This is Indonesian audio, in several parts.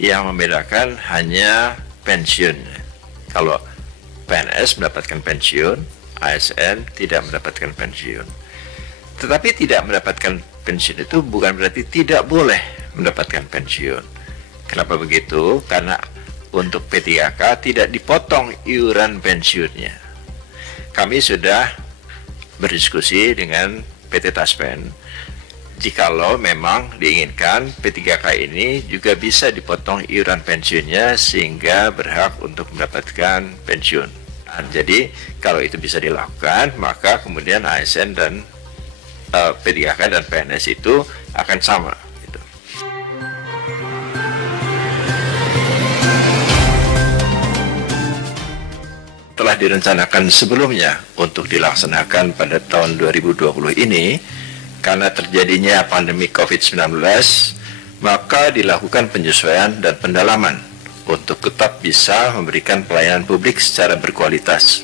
Yang membedakan hanya pensiun. Kalau PNS mendapatkan pensiun, ASN tidak mendapatkan pensiun. Tetapi tidak mendapatkan pensiun itu bukan berarti tidak boleh mendapatkan pensiun. Kenapa begitu? Karena untuk P3K tidak dipotong iuran pensiunnya. Kami sudah berdiskusi dengan PT Taspen, jikalau memang diinginkan P3K ini juga bisa dipotong iuran pensiunnya sehingga berhak untuk mendapatkan pensiun. Nah, jadi kalau itu bisa dilakukan, maka kemudian ASN dan P3K dan PNS itu akan sama. Gitu. Telah direncanakan sebelumnya untuk dilaksanakan pada tahun 2020 ini, karena terjadinya pandemi COVID-19, maka dilakukan penyesuaian dan pendalaman untuk tetap bisa memberikan pelayanan publik secara berkualitas.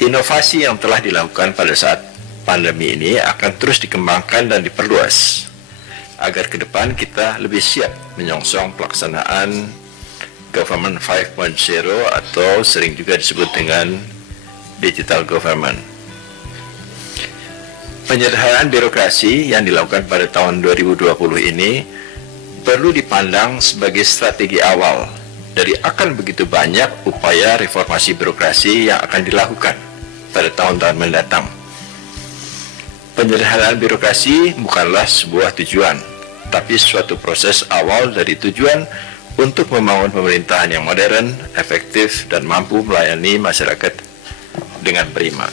Inovasi yang telah dilakukan pada saat pandemi ini akan terus dikembangkan dan diperluas, agar ke depan kita lebih siap menyongsong pelaksanaan Government 5.0 atau sering juga disebut dengan Digital Government. Penyederhanaan birokrasi yang dilakukan pada tahun 2020 ini perlu dipandang sebagai strategi awal dari akan begitu banyak upaya reformasi birokrasi yang akan dilakukan pada tahun-tahun mendatang. Penyederhanaan birokrasi bukanlah sebuah tujuan, tapi suatu proses awal dari tujuan untuk membangun pemerintahan yang modern, efektif, dan mampu melayani masyarakat dengan prima.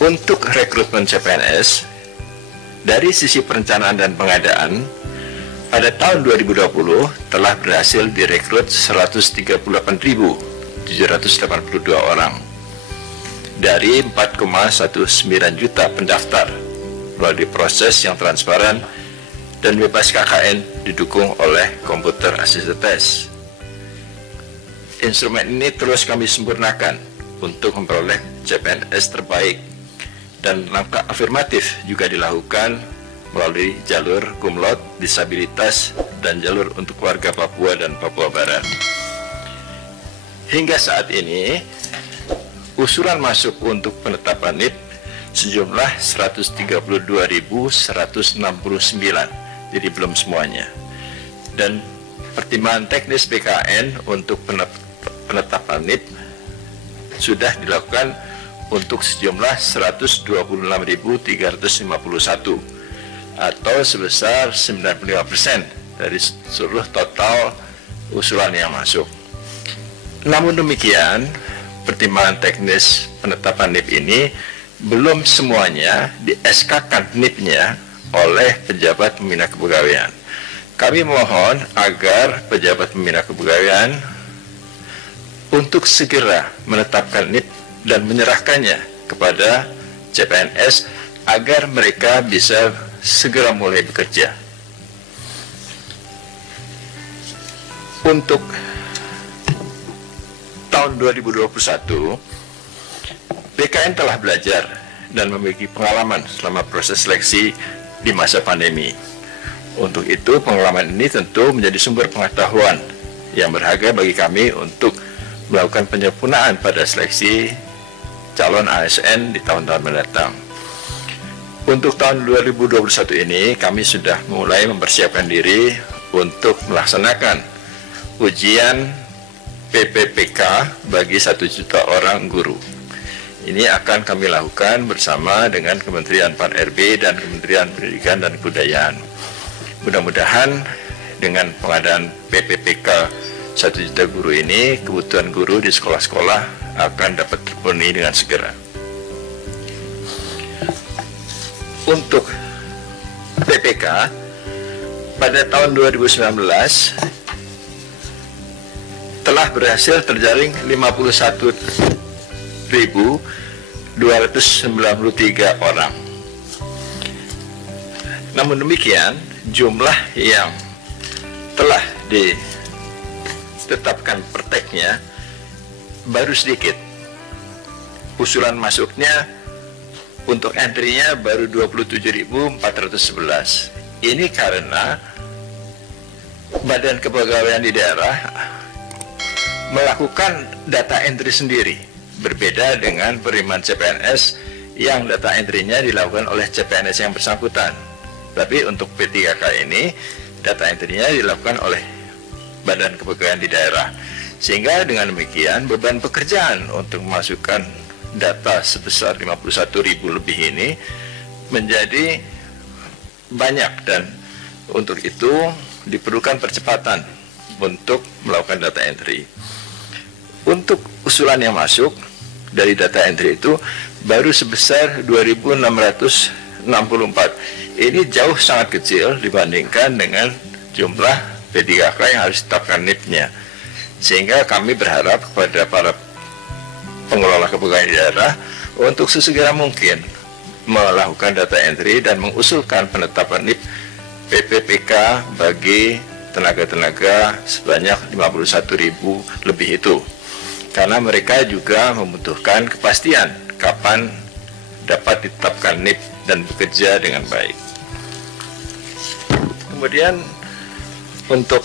Untuk rekrutmen CPNS, dari sisi perencanaan dan pengadaan, pada tahun 2020 telah berhasil direkrut 138.782 orang dari 4,19 juta pendaftar melalui proses yang transparan dan bebas KKN didukung oleh komputer assisted test. Instrumen ini terus kami sempurnakan untuk memperoleh CPNS terbaik, dan langkah afirmatif juga dilakukan melalui jalur cum laude, disabilitas, dan jalur untuk warga Papua dan Papua Barat. Hingga saat ini, usulan masuk untuk penetapan NIP sejumlah 132.169, jadi belum semuanya. Dan pertimbangan teknis BKN untuk penetapan NIP sudah dilakukan untuk sejumlah 126.351 atau sebesar 95% dari seluruh total usulan yang masuk. Namun demikian, pertimbangan teknis penetapan NIP ini belum semuanya di SK-kan NIP-nya oleh pejabat pembina kepegawaian. Kami mohon agar pejabat pembina kepegawaian untuk segera menetapkan NIP dan menyerahkannya kepada CPNS agar mereka bisa segera mulai bekerja. Untuk tahun 2021, BKN telah belajar dan memiliki pengalaman selama proses seleksi di masa pandemi. Untuk itu, pengalaman ini tentu menjadi sumber pengetahuan yang berharga bagi kami untuk melakukan penyempurnaan pada seleksi calon ASN di tahun-tahun mendatang. Untuk tahun 2021 ini, kami sudah mulai mempersiapkan diri untuk melaksanakan ujian PPPK bagi 1 juta orang guru. Ini akan kami lakukan bersama dengan Kementerian PAN-RB dan Kementerian Pendidikan dan Kebudayaan. Mudah-mudahan dengan pengadaan PPPK 1 juta guru ini, kebutuhan guru di sekolah-sekolah akan dapat terpenuhi dengan segera. Untuk PPK, pada tahun 2019 telah berhasil terjaring 51.293 orang. Namun demikian, jumlah yang telah ditetapkan perteknya baru sedikit. Usulan masuknya untuk entry-nya baru 27.411. Ini karena Badan Kepegawaian di daerah melakukan data entry sendiri, berbeda dengan penerimaan CPNS yang data entry-nya dilakukan oleh CPNS yang bersangkutan. Tapi untuk P3K ini data entry-nya dilakukan oleh Badan Kepegawaian di daerah, sehingga dengan demikian beban pekerjaan untuk memasukkan data sebesar 51.000 lebih ini menjadi banyak, dan untuk itu diperlukan percepatan untuk melakukan data entry. Untuk usulan yang masuk dari data entry itu baru sebesar 2.664. Ini jauh sangat kecil dibandingkan dengan jumlah P3K yang harus ditetapkan NIP-nya. Sehingga kami berharap kepada para pengelola kepegawaian daerah untuk sesegera mungkin melakukan data entry dan mengusulkan penetapan NIP PPPK bagi tenaga-tenaga sebanyak 51.000 lebih itu, karena mereka juga membutuhkan kepastian kapan dapat ditetapkan NIP dan bekerja dengan baik. Kemudian untuk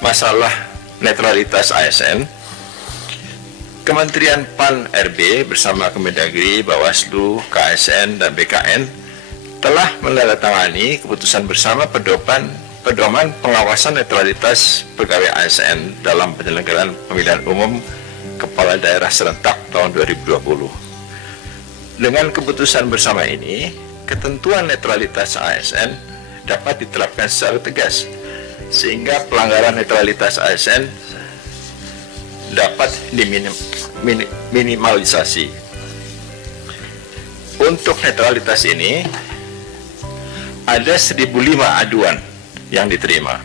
masalah netralitas ASN, Kementerian PAN-RB bersama Kemendagri, Bawaslu, KSN, dan BKN telah menandatangani keputusan bersama pedoman pengawasan netralitas pegawai ASN dalam penyelenggaraan pemilihan umum kepala daerah serentak tahun 2020. Dengan keputusan bersama ini, ketentuan netralitas ASN dapat diterapkan secara tegas, sehingga pelanggaran netralitas ASN dapat diminimalisasi. Untuk netralitas ini ada 1.005 aduan yang diterima,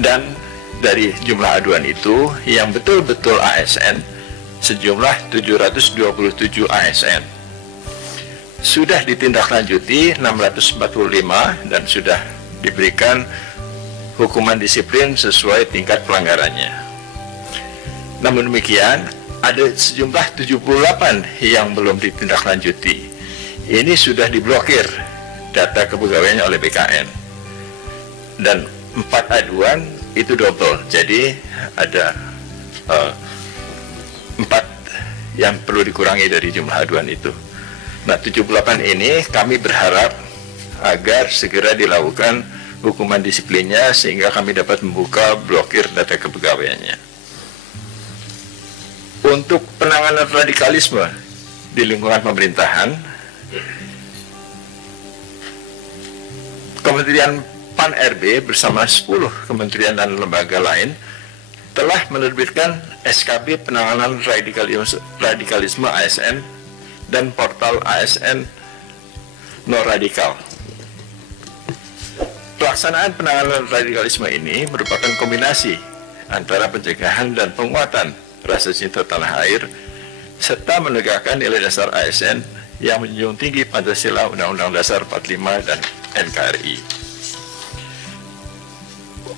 dan dari jumlah aduan itu yang betul-betul ASN sejumlah 727 ASN. Sudah ditindaklanjuti 645 dan sudah diberikan hukuman disiplin sesuai tingkat pelanggarannya. Namun demikian, ada sejumlah 78 yang belum ditindaklanjuti. Ini sudah diblokir data kepegawaiannya oleh BKN. Dan 4 aduan itu double, jadi ada 4 yang perlu dikurangi dari jumlah aduan itu. Nah, 78 ini kami berharap agar segera dilakukan hukuman disiplinnya sehingga kami dapat membuka blokir data kepegawaiannya. Untuk penanganan radikalisme di lingkungan pemerintahan, Kementerian PAN-RB bersama 10 kementerian dan lembaga lain telah menerbitkan SKB penanganan radikalisme ASN dan portal ASN No Radikal. Pelaksanaan penanganan radikalisme ini merupakan kombinasi antara pencegahan dan penguatan rasa cinta tanah air serta menegakkan nilai dasar ASN yang menjunjung tinggi Pancasila, Undang-Undang Dasar 45 dan NKRI.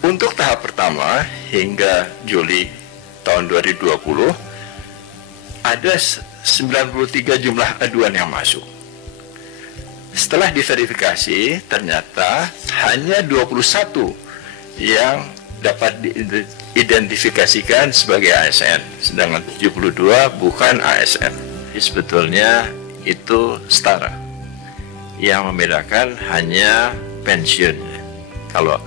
Untuk tahap pertama hingga Juli tahun 2020 ada 93 jumlah aduan yang masuk. Setelah diverifikasi ternyata hanya 21 yang dapat diidentifikasikan sebagai ASN, sedangkan 72 bukan ASN. Sebetulnya itu setara. Yang membedakan hanya pensiun. Kalau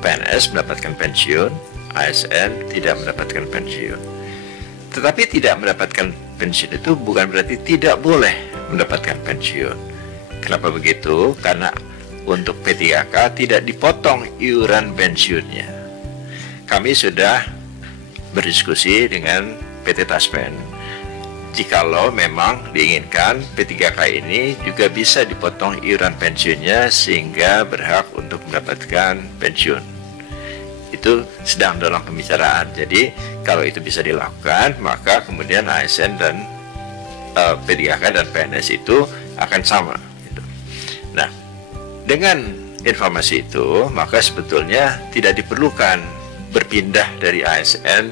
PNS mendapatkan pensiun, ASN tidak mendapatkan pensiun. Tetapi tidak mendapatkan pensiun itu bukan berarti tidak boleh mendapatkan pensiun. Kenapa begitu? Karena untuk P3K tidak dipotong iuran pensiunnya. Kami sudah berdiskusi dengan PT Taspen. Jikalau memang diinginkan P3K ini juga bisa dipotong iuran pensiunnya sehingga berhak untuk mendapatkan pensiun. Itu sedang dalam pembicaraan. Jadi kalau itu bisa dilakukan, maka kemudian ASN dan P3K dan PNS itu akan sama. Gitu. Nah, dengan informasi itu, maka sebetulnya tidak diperlukan berpindah dari ASN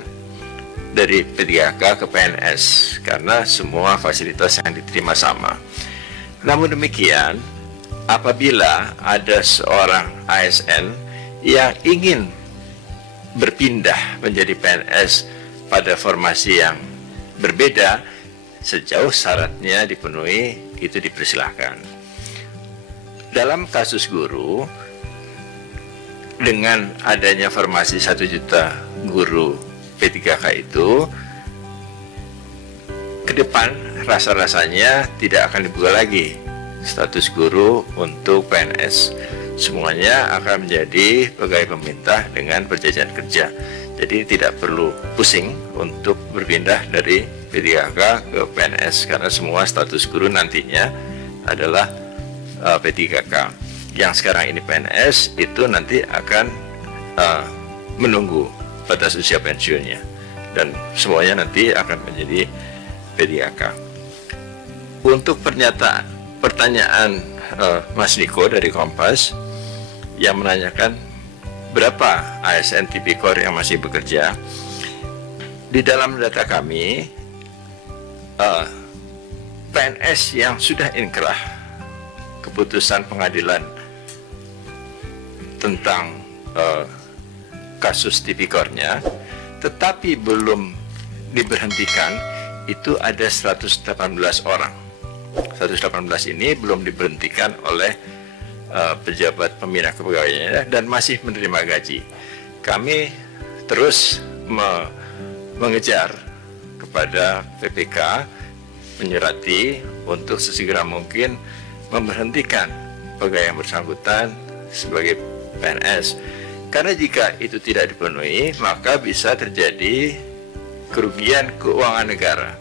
dari P3K ke PNS karena semua fasilitas yang diterima sama. Namun demikian, apabila ada seorang ASN yang ingin berpindah menjadi PNS pada formasi yang berbeda, sejauh syaratnya dipenuhi, itu dipersilahkan. Dalam kasus guru, dengan adanya formasi 1 juta guru P3K itu, ke depan rasa-rasanya tidak akan dibuka lagi status guru untuk PNS. Semuanya akan menjadi pegawai pemerintah dengan perjanjian kerja. Jadi tidak perlu pusing untuk berpindah dari P3K ke PNS karena semua status guru nantinya adalah P3K. Yang sekarang ini PNS itu nanti akan menunggu batas usia pensiunnya dan semuanya nanti akan menjadi P3K. Untuk pertanyaan Mas Niko dari Kompas yang menanyakan berapa ASN Tipikor yang masih bekerja, di dalam data kami PNS yang sudah inkrah keputusan pengadilan tentang kasus Tipikornya tetapi belum diberhentikan itu ada 118 orang. 118 ini belum diberhentikan oleh pejabat pembina kepegawaiannya dan masih menerima gaji. Kami terus mengejar kepada PPK, menyurati untuk sesegera mungkin memberhentikan pegawai yang bersangkutan sebagai PNS. Karena jika itu tidak dipenuhi, maka bisa terjadi kerugian keuangan negara.